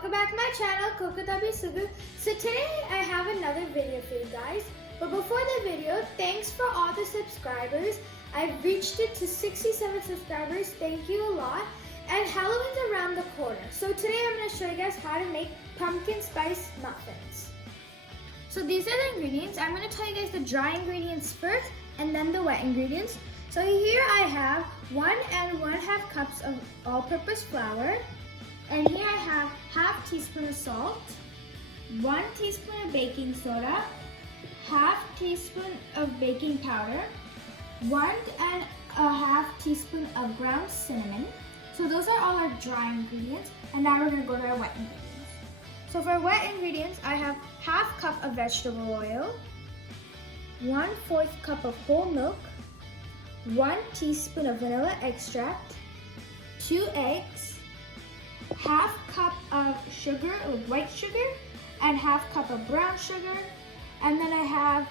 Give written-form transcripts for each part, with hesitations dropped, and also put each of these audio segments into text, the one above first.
welcome back to my channel, Kokatabi Sugu. So today I have another video for you guys. But before the video, thanks for all the subscribers. I've reached it to 67 subscribers. Thank you a lot. And Halloween's around the corner. So today I'm going to show you guys how to make pumpkin spice muffins. So these are the ingredients. I'm going to tell you guys the dry ingredients first and then the wet ingredients. So here I have 1 and 1/2 cups of all-purpose flour. And here I have 1/2 teaspoon of salt, 1 teaspoon of baking soda, 1/2 teaspoon of baking powder, 1.5 teaspoon of ground cinnamon. So those are all our dry ingredients. And now we're going to go to our wet ingredients. So for wet ingredients, I have 1/2 cup of vegetable oil, 1/4 cup of whole milk, 1 teaspoon of vanilla extract, 2 eggs, 1/2 cup of sugar, like white sugar, and 1/2 cup of brown sugar. And then I have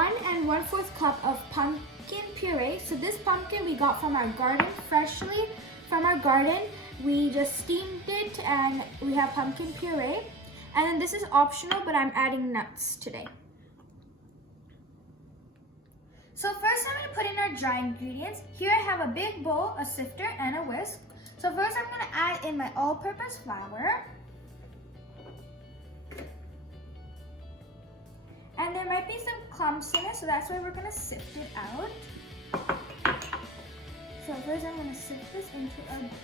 1 and 1/4 cup of pumpkin puree. So this pumpkin we got from our garden, freshly from our garden. We just steamed it and we have pumpkin puree. And then this is optional, but I'm adding nuts today. So first I'm going to put in our dry ingredients. Here I have a big bowl, a sifter, and a whisk. So first I'm going to add in my all-purpose flour. And there might be some clumps in it, so that's why we're going to sift it out. So first I'm going to sift this into a bowl.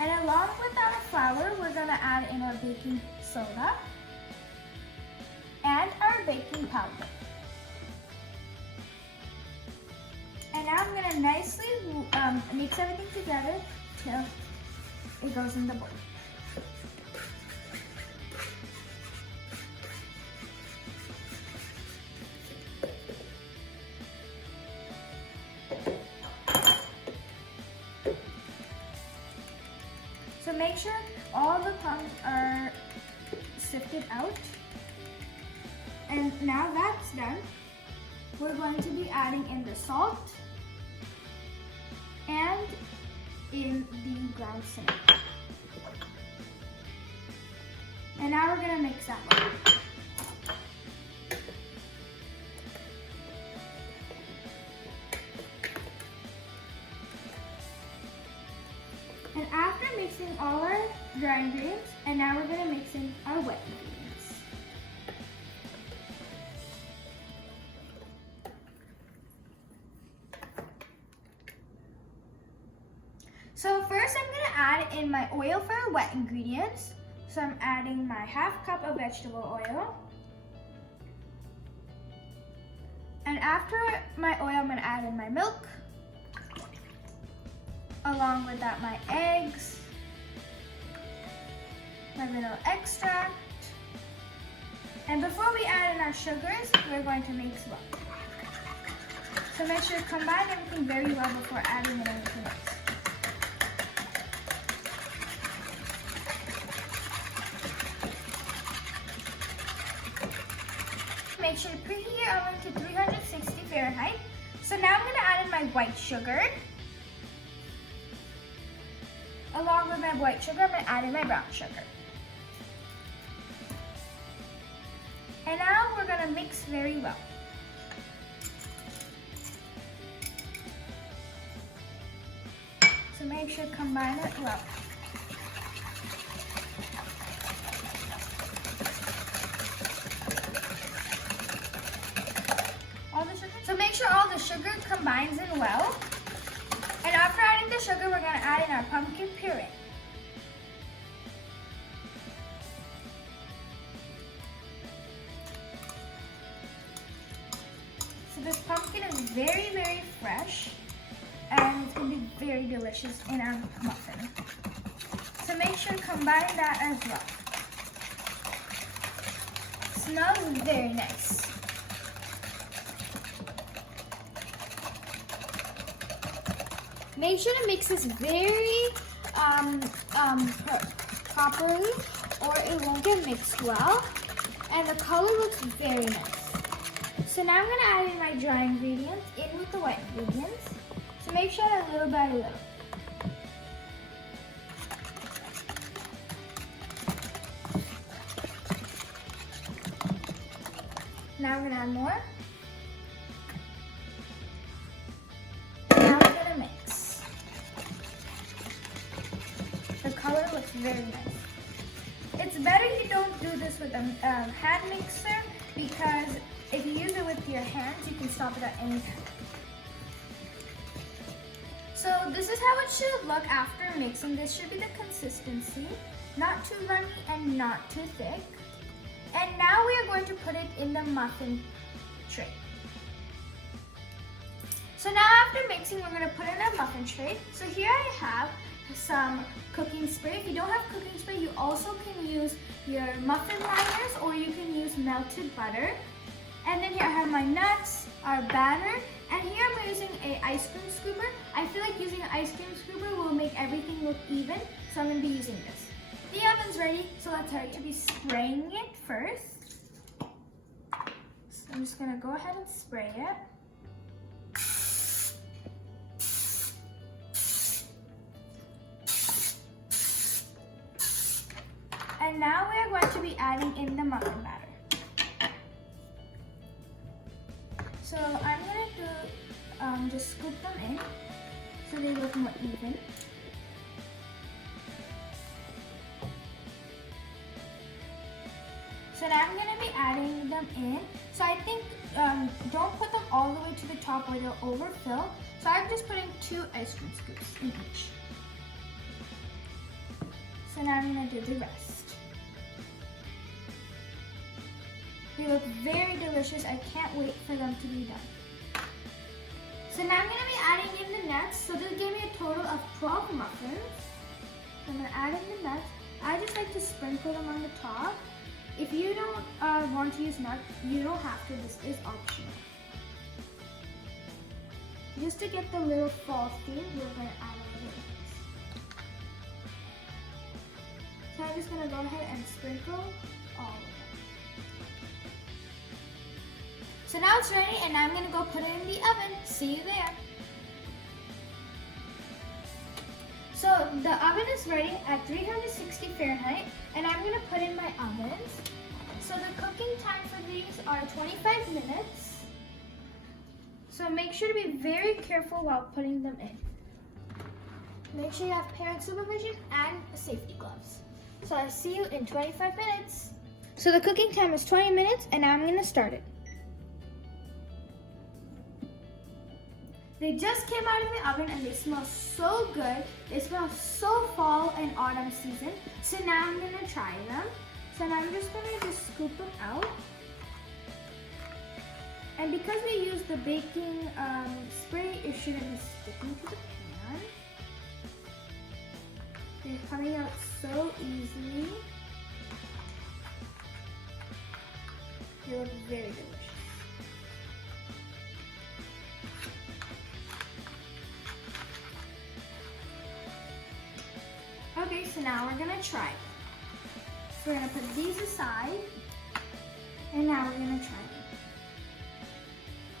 And along with our flour, we're going to add in our baking soda and our baking powder. And now I'm going to nicely mix everything together till it goes in the bowl. So make sure all the clumps are sifted out. And now that's done, we're going to be adding in the salt and in the ground cinnamon. And now we're going to mix that well. And after mixing all our dry ingredients, and now we're going to mix in our wet ingredients. So first I'm going to add in my oil for our wet ingredients. So I'm adding my 1/2 cup of vegetable oil. And after my oil, I'm going to add in my milk. Along with that, my eggs, my vanilla extract. And before we add in our sugars, we're going to mix well. So make sure to combine everything very well before adding in anything else. Make sure to preheat your oven to 360 Fahrenheit. So now I'm going to add in my white sugar. Along with my white sugar, I'm going to add in my brown sugar. And now we're going to mix very well. So make sure to combine it well. So make sure all the sugar combines in well. And after adding the sugar, we're going to add in our pumpkin puree. So this pumpkin is very, very fresh. And it's going to be very delicious in our muffin. So make sure to combine that as well. It smells very nice. Make sure to mix this very properly or it won't get mixed well. And the color looks very nice. So now I'm going to add in my dry ingredients in with the wet ingredients. So make sure a little by little. Now I'm gonna add more. Now I'm gonna mix. The color looks very nice. It's better you don't do this with a hand mixer because if you use it with your hands, you can stop it at any time. So this is how it should look after mixing. This should be the consistency, not too runny and not too thick. And now we are going to put it in the muffin tray. So now after mixing, we're going to put it in a muffin tray. So here I have some cooking spray. If you don't have cooking spray, you also can use your muffin liners or you can use melted butter. And then here I have my nuts, our batter, and here I'm using an ice cream scooper. I feel like using an ice cream scooper will make everything look even, so I'm going to be using this. The oven's ready, so let's start to be spraying it first. So I'm just going to go ahead and spray it. And now we are going to be adding in the muffin batter. So I'm going to just scoop them in so they look more even. So now I'm going to be adding them in. So I think don't put them all the way to the top or they'll overfill. So I'm just putting 2 ice cream scoops in each. So now I'm going to do the rest. They look very delicious. I can't wait for them to be done. So now I'm going to be adding in the nuts. So this gave me a total of 12 muffins. So I'm going to add in the nuts. I just like to sprinkle them on the top. If you don't want to use nuts, you don't have to. This is optional. Just to get the little fall theme, we're going to add a little nuts. So I'm just going to go ahead and sprinkle all of it. So now it's ready and now I'm going to go put it in the oven. See you there. So the oven is ready at 360 Fahrenheit and I'm going to put in my ovens. So the cooking time for these are 25 minutes. So make sure to be very careful while putting them in. Make sure you have parent supervision and safety gloves. So I'll see you in 25 minutes. So the cooking time is 20 minutes and now I'm going to start it. They just came out of the oven and they smell so good. They smell so fall and autumn season. So now I'm going to try them. So now I'm just going to scoop them out. And because we use the baking spray, it shouldn't be sticking to the pan. They're coming out so easily. They look very delicious. Okay, so now we're gonna try it. So we're gonna put these aside, and now we're gonna try them.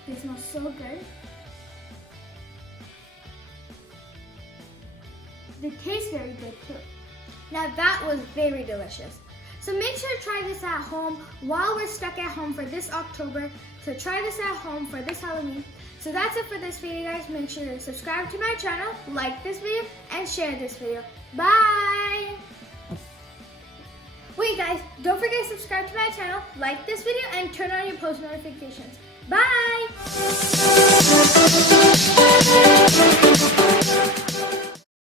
They smell so good. They taste very good too. Now that was very delicious. So make sure to try this at home while we're stuck at home for this October. So try this at home for this Halloween. So that's it for this video, guys. Make sure to subscribe to my channel, like this video, and share this video. Bye! Wait guys, don't forget to subscribe to my channel, like this video, and turn on your post notifications. Bye!